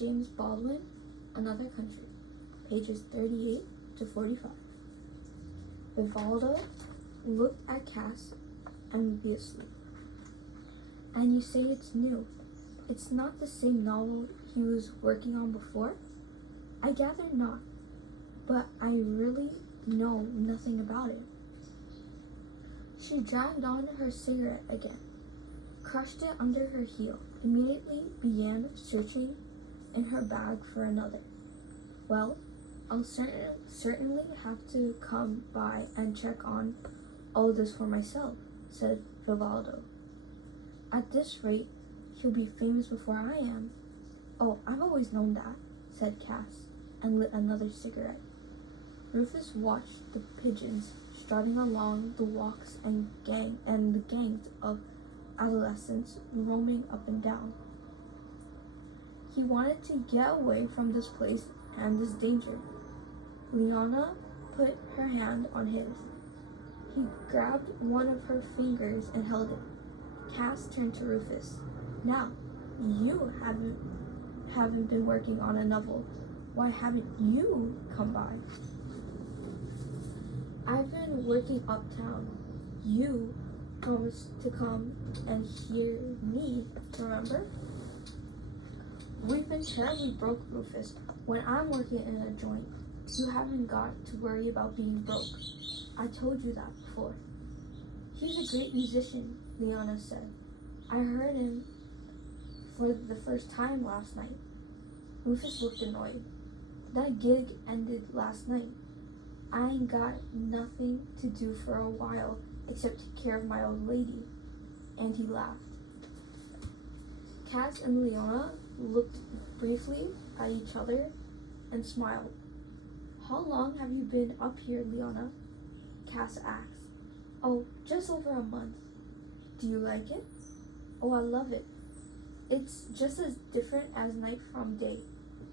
James Baldwin, Another Country, pages 38 to 45. Vivaldo looked at Cass enviously. And you say it's new. It's not the same novel he was working on before? I gather not, but I really know nothing about it. She dragged on her cigarette again, crushed it under her heel, immediately began searching in her bag for another. Well, I'll certainly have to come by and check on all this for myself, said Vivaldo. At this rate, he'll be famous before I am. Oh, I've always known that, said Cass, and lit another cigarette. Rufus watched the pigeons strutting along the walks and the gangs of adolescents roaming up and down. He wanted to get away from this place and this danger. Leona put her hand on his. He grabbed one of her fingers and held it. Cass turned to Rufus. Now, you haven't been working on a novel. Why haven't you come by? I've been working uptown. You promised to come and hear me, remember? We've been terribly broke, Rufus. When I'm working in a joint, you haven't got to worry about being broke. I told you that before. He's a great musician, Leona said. I heard him for the first time last night. Rufus looked annoyed. That gig ended last night. I ain't got nothing to do for a while except take care of my old lady. And he laughed. Cass and Leona looked briefly at each other and smiled. How long have you been up here, Leona? Cass asked. Oh, just over a month. Do you like it? Oh, I love it. It's just as different as night from day.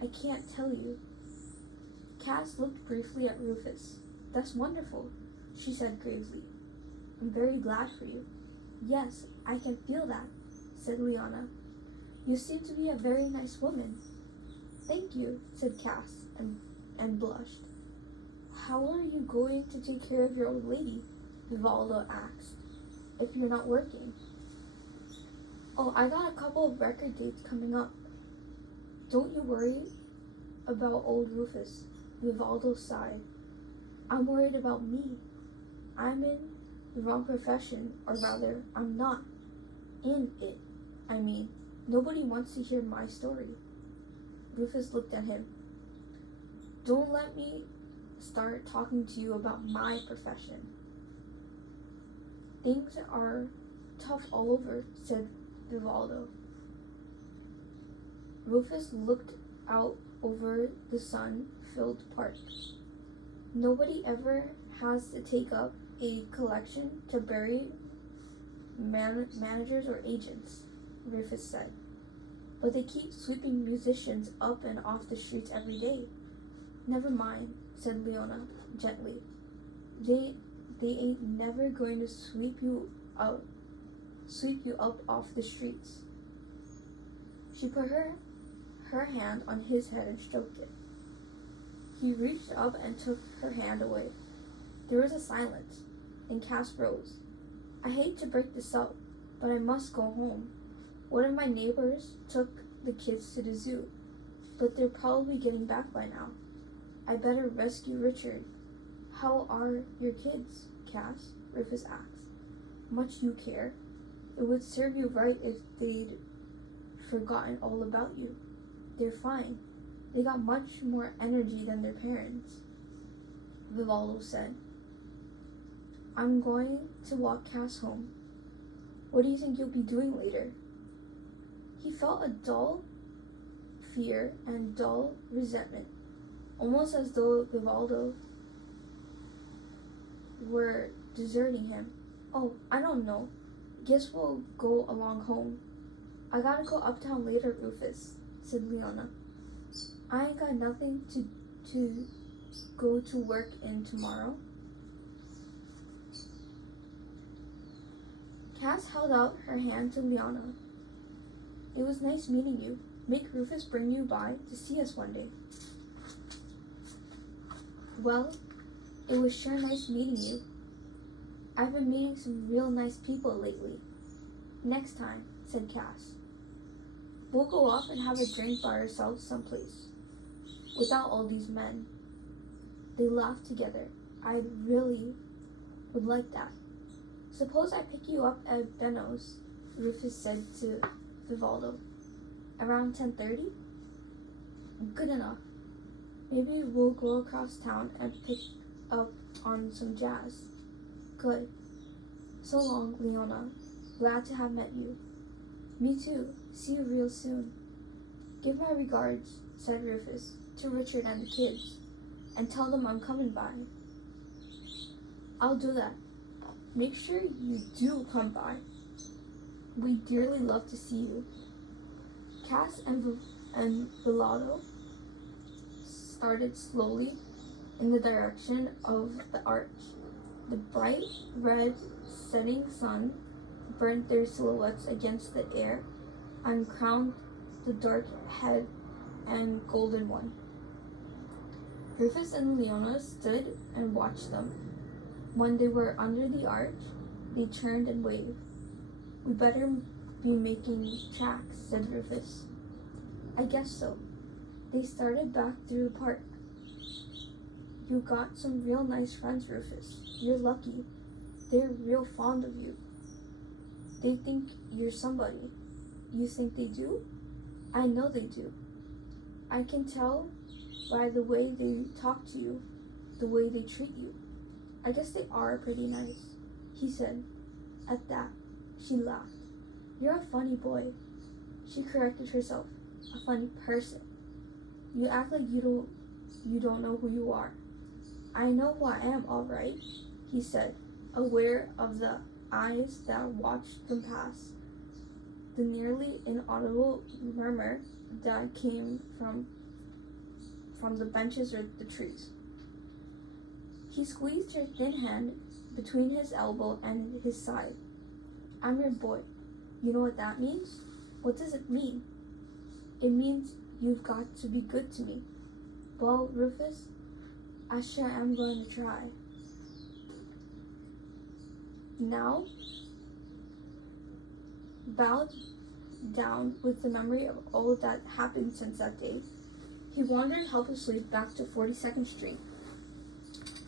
I can't tell you. Cass looked briefly at Rufus. That's wonderful, she said gravely. I'm very glad for you. Yes, I can feel that, said Leona. You seem to be a very nice woman. Thank you, said Cass, and blushed. How are you going to take care of your old lady? Vivaldo asked, if you're not working. Oh, I got a couple of record dates coming up. Don't you worry about old Rufus, Vivaldo sighed. I'm worried about me. I'm in the wrong profession, or rather, I'm not in it. I mean, nobody wants to hear my story. Rufus looked at him. Don't let me start talking to you about my profession. Things are tough all over, said Vivaldo. Rufus looked out over the sun-filled park. Nobody ever has to take up a collection to bury managers or agents, Rufus said. But they keep sweeping musicians up and off the streets every day. Never mind, said Leona gently. They ain't never going to sweep you up off the streets. She put her hand on his head and stroked it. He reached up and took her hand away. There was a silence, and Cass rose. I hate to break this up, but I must go home. One of my neighbors took the kids to the zoo, but they're probably getting back by now. I better rescue Richard. How are your kids, Cass? Rufus asked. Much you care. It would serve you right if they'd forgotten all about you. They're fine. They got much more energy than their parents, Vivaldo said. I'm going to walk Cass home. What do you think you'll be doing later? He felt a dull fear and dull resentment, almost as though Vivaldo were deserting him. Oh, I don't know. Guess we'll go along home. I gotta go uptown later, Rufus, said Leona. I ain't got nothing to go to work in tomorrow. Cass held out her hand to Leona. It was nice meeting you. Make Rufus bring you by to see us one day." "Well, it was sure nice meeting you. I've been meeting some real nice people lately." "Next time," said Cass. "We'll go off and have a drink by ourselves someplace, without all these men." They laughed together. "I really would like that. Suppose I pick you up at Benno's," Rufus said to Vivaldo. "Around 10:30? "Good enough. Maybe we'll go across town and pick up on some jazz." "Good. So long, Leona. Glad to have met you." "Me too. See you real soon." "Give my regards," said Rufus, "to Richard and the kids, and tell them I'm coming by." "I'll do that. Make sure you do come by. We'd dearly love to see you." Cass and Vivaldo started slowly in the direction of the arch. The bright red setting sun burnt their silhouettes against the air and crowned the dark head and golden one. Rufus and Leona stood and watched them. When they were under the arch, they turned and waved. "We better be making tracks," said Rufus. "I guess so." They started back through the park. "You got some real nice friends, Rufus. You're lucky. They're real fond of you. They think you're somebody." "You think they do?" "I know they do. I can tell by the way they talk to you, the way they treat you. I guess they are pretty nice," he said. At that, she laughed. "You're a funny boy." She corrected herself. "A funny person. You act like you don't know who you are." "I know who I am, all right," he said, aware of the eyes that watched them pass, the nearly inaudible murmur that came from the benches or the trees. He squeezed her thin hand between his elbow and his side. "I'm your boy. You know what that means?" "What does it mean?" "It means you've got to be good to me." "Well, Rufus, I sure am going to try." Now, bowed down with the memory of all that happened since that day, he wandered helplessly back to 42nd Street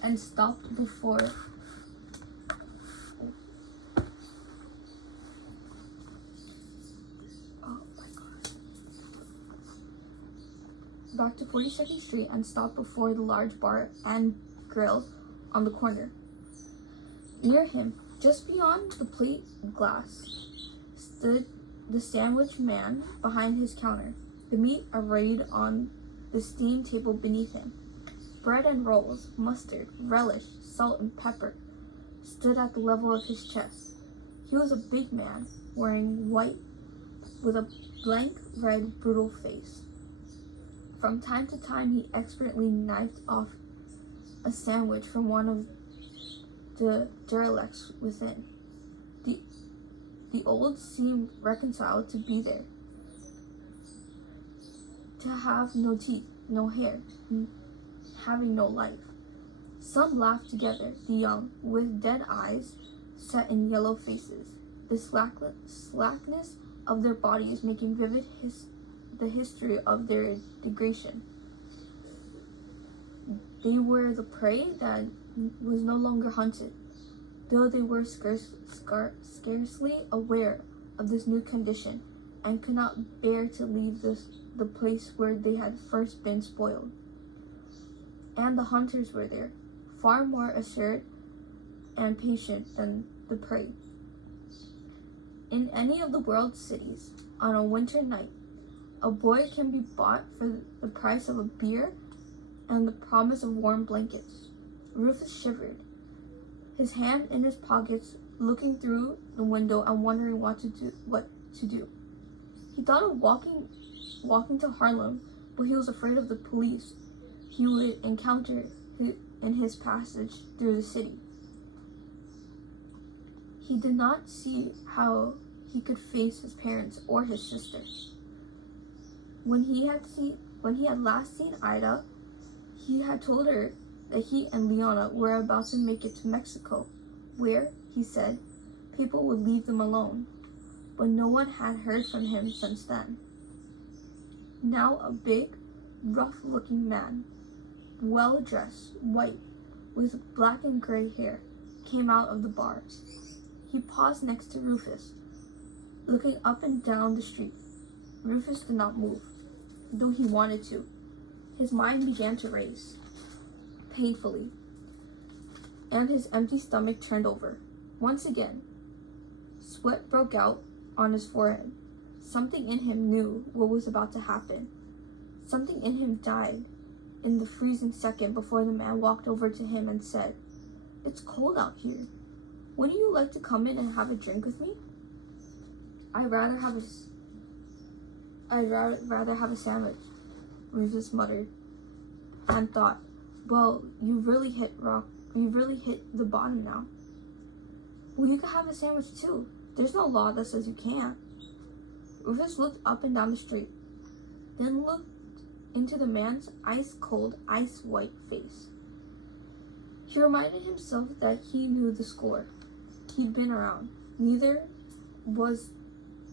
and stopped before back to 42nd Street and stopped before the large bar and grill on the corner. Near him, just beyond the plate glass, stood the sandwich man behind his counter, the meat arrayed on the steam table beneath him. Bread and rolls, mustard, relish, salt, and pepper stood at the level of his chest. He was a big man, wearing white, with a blank, red, brutal face. From time to time, he expertly knifed off a sandwich from one of the derelicts within. The old seemed reconciled to be there, to have no teeth, no hair, having no life. Some laughed together, the young, with dead eyes set in yellow faces, the slackness of their bodies making vivid the history of their degradation. They were the prey that was no longer hunted, though they were scarcely aware of this new condition and could not bear to leave the place where they had first been spoiled. And the hunters were there, far more assured and patient than the prey. In any of the world's cities, on a winter night, a boy can be bought for the price of a beer and the promise of warm blankets. Rufus shivered, his hand in his pockets, looking through the window and wondering what to do. He thought of walking to Harlem, but he was afraid of the police he would encounter in his passage through the city. He did not see how he could face his parents or his sister. When he had last seen Ida, he had told her that he and Leona were about to make it to Mexico, where, he said, people would leave them alone. But no one had heard from him since then. Now a big, rough-looking man, well-dressed, white, with black and gray hair, came out of the bar. He paused next to Rufus, looking up and down the street. Rufus did not move, though he wanted to. His mind began to race, painfully, and his empty stomach turned over. Once again, sweat broke out on his forehead. Something in him knew what was about to happen. Something in him died in the freezing second before the man walked over to him and said, "It's cold out here. Wouldn't you like to come in and have a drink with me?" I'd rather have a sandwich," Rufus muttered, and thought, "Well, you really hit the bottom now." "Well, you can have a sandwich too. There's no law that says you can't." Rufus looked up and down the street, then looked into the man's ice-cold, ice-white face. He reminded himself that he knew the score. He'd been around. Neither was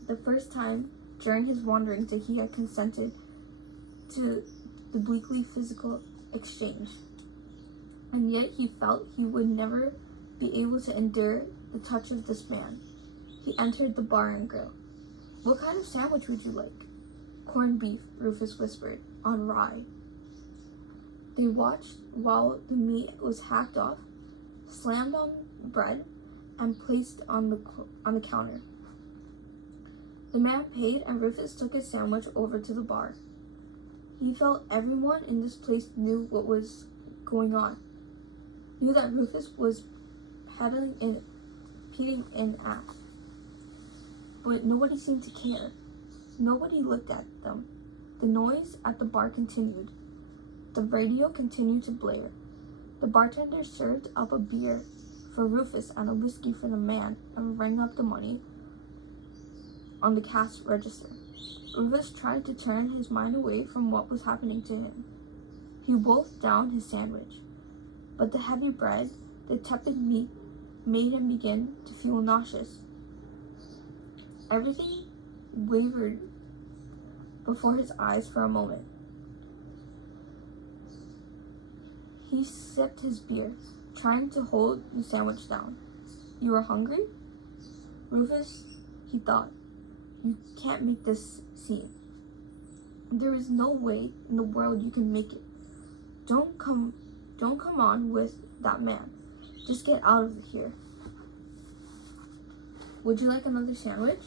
the first time during his wanderings that he had consented to the bleakly physical exchange. And yet he felt he would never be able to endure the touch of this man. He entered the bar and grill. "What kind of sandwich would you like?" "Corned beef," Rufus whispered, "on rye." They watched while the meat was hacked off, slammed on bread, and placed on the counter. The man paid, and Rufus took his sandwich over to the bar. He felt everyone in this place knew what was going on, knew that Rufus was peddling in act. But nobody seemed to care. Nobody looked at them. The noise at the bar continued. The radio continued to blare. The bartender served up a beer for Rufus and a whiskey for the man and rang up the money on the cash register. Rufus tried to turn his mind away from what was happening to him. He wolfed down his sandwich, but the heavy bread, the tepid meat, made him begin to feel nauseous. Everything wavered before his eyes for a moment. He sipped his beer, trying to hold the sandwich down. "You are hungry?" "Rufus," he thought, "you can't make this scene. There is no way in the world you can make it. Don't come on with that man. Just get out of here." "Would you like another sandwich?"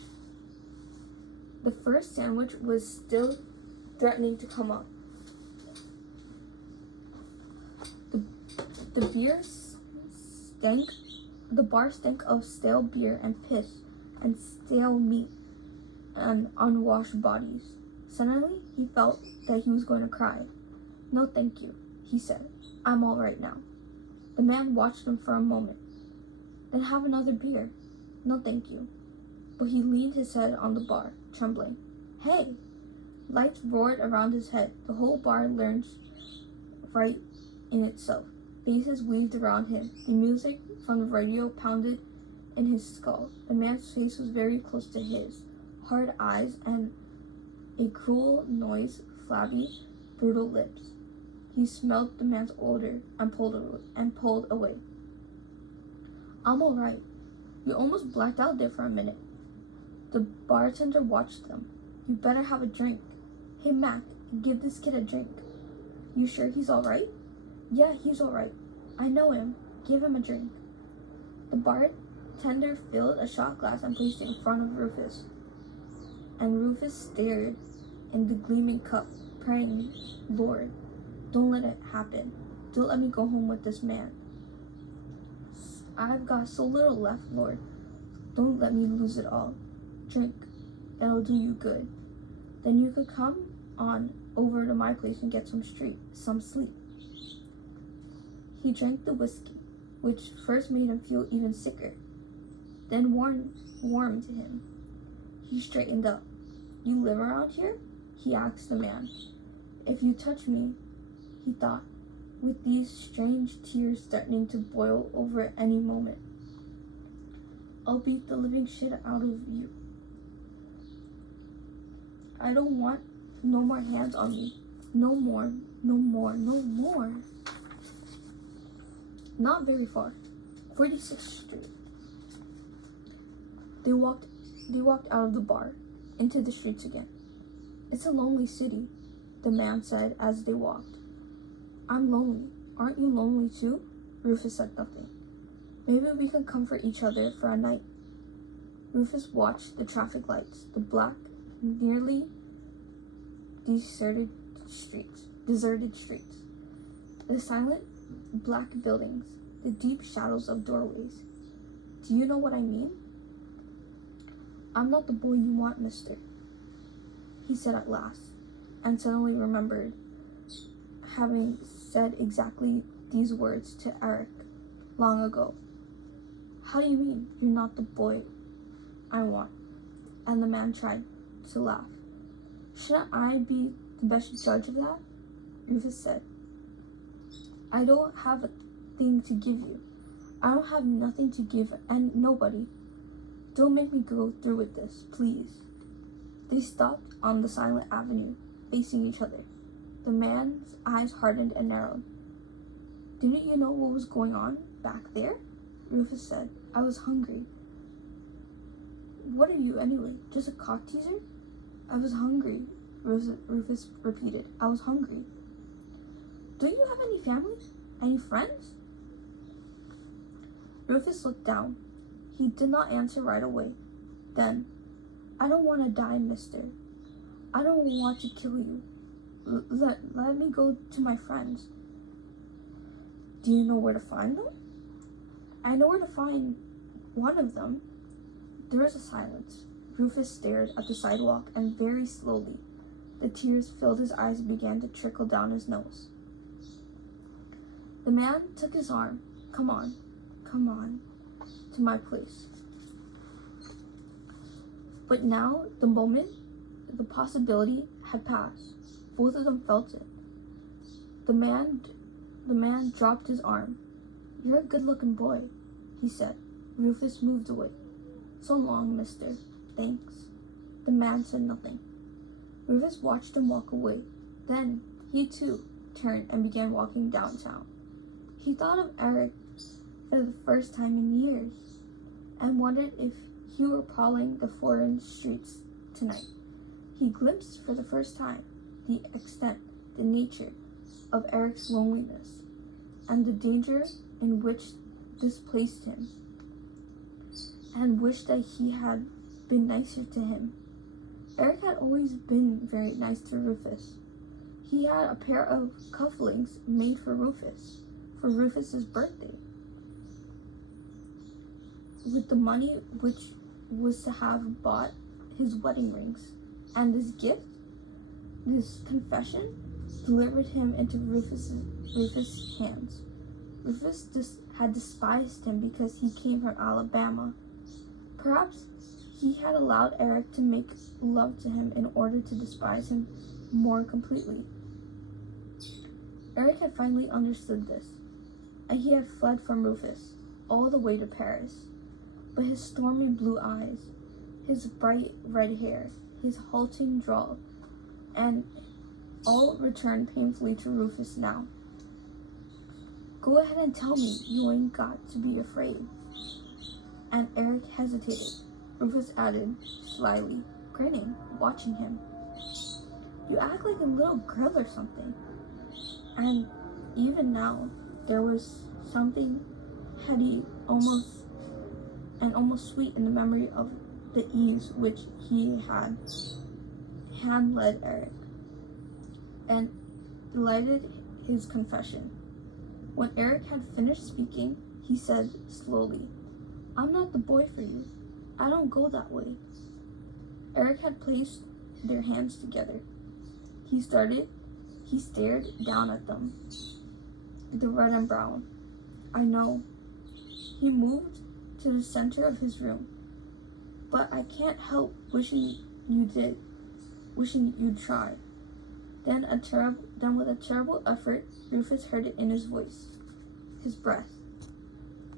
The first sandwich was still threatening to come up. The bar stank of stale beer and piss and stale meat and unwashed bodies. Suddenly, he felt that he was going to cry. "No, thank you," he said. "I'm all right now." The man watched him for a moment. "Then have another beer." "No, thank you." But he leaned his head on the bar, trembling. "Hey!" Lights roared around his head. The whole bar lurched right in itself. Faces weaved around him. The music from the radio pounded in his skull. The man's face was very close to his. Hard eyes and a cruel nose, flabby, brutal lips. He smelled the man's odor and pulled away. "I'm all right. You almost blacked out there for a minute." The bartender watched them. "You better have a drink. Hey, Mac, give this kid a drink." "You sure he's all right?" "Yeah, he's all right. I know him. Give him a drink." The bartender filled a shot glass and placed it in front of Rufus. And Rufus stared in the gleaming cup, praying, "Lord, don't let it happen. Don't let me go home with this man. I've got so little left, Lord. Don't let me lose it all. Drink. It'll do you good. Then you could come on over to my place and get some sleep." He drank the whiskey, which first made him feel even sicker, then warmed him. He straightened up. "You live around here?" he asked the man. If you touch me, he thought, with these strange tears starting to boil over at any moment, I'll beat the living shit out of you. I don't want no more hands on me. No more, no more, no more. Not very far. 46th Street. They walked out of the bar, into the streets again. It's a lonely city, the man said as they walked. I'm lonely. Aren't you lonely too? Rufus said nothing. Maybe we can comfort each other for a night. Rufus watched the traffic lights, the black, nearly deserted streets, the silent black buildings, the deep shadows of doorways. Do you know what I mean? I'm not the boy you want, mister, he said at last, and suddenly remembered having said exactly these words to Eric long ago. How do you mean you're not the boy I want? And the man tried to laugh. Shouldn't I be the best judge of that? Rufus said. I don't have a thing to give you. I don't have nothing to give and nobody. Don't make me go through with this, please. They stopped on the silent avenue, facing each other. The man's eyes hardened and narrowed. Didn't you know what was going on back there? Rufus said. I was hungry. What are you anyway? Just a cock teaser? I was hungry, Rufus repeated. I was hungry. Don't you have any family? Any friends? Rufus looked down. He did not answer right away. Then, I don't want to die, mister. I don't want to kill you. Let me go to my friends. Do you know where to find them? I know where to find one of them. There was a silence. Rufus stared at the sidewalk, and very slowly, the tears filled his eyes and began to trickle down his nose. The man took his arm. Come on, to my place. But now, the possibility had passed. Both of them felt it. The man dropped his arm. You're a good-looking boy, he said. Rufus moved away. So long, mister. Thanks. The man said nothing. Rufus watched him walk away. Then, he too turned and began walking downtown. He thought of Eric for the first time in years and wondered if he were prowling the foreign streets tonight. He glimpsed for the first time the extent, the nature of Eric's loneliness and the danger in which this placed him, and wished that he had been nicer to him. Eric had always been very nice to Rufus. He had a pair of cufflinks made for Rufus's birthday. With the money which was to have bought his wedding rings, and this gift, this confession, delivered him into Rufus' hands. Rufus had despised him because he came from Alabama. Perhaps he had allowed Eric to make love to him in order to despise him more completely. Eric had finally understood this, and he had fled from Rufus all the way to Paris. But his stormy blue eyes, his bright red hair, his halting drawl, and all returned painfully to Rufus now. Go ahead and tell me, you ain't got to be afraid. And Eric hesitated. Rufus added, slyly, grinning, watching him. You act like a little girl or something. And even now, there was something heady, almost sweet in the memory of the ease which he had hand-led Eric, and lighted his confession. When Eric had finished speaking, he said slowly, I'm not the boy for you. I don't go that way. Eric had placed their hands together. He stared down at them, the red and brown. I know. He moved to the center of his room. But I can't help wishing you did. wishing you'd try. Then with a terrible effort, Rufus heard it in his voice, his breath.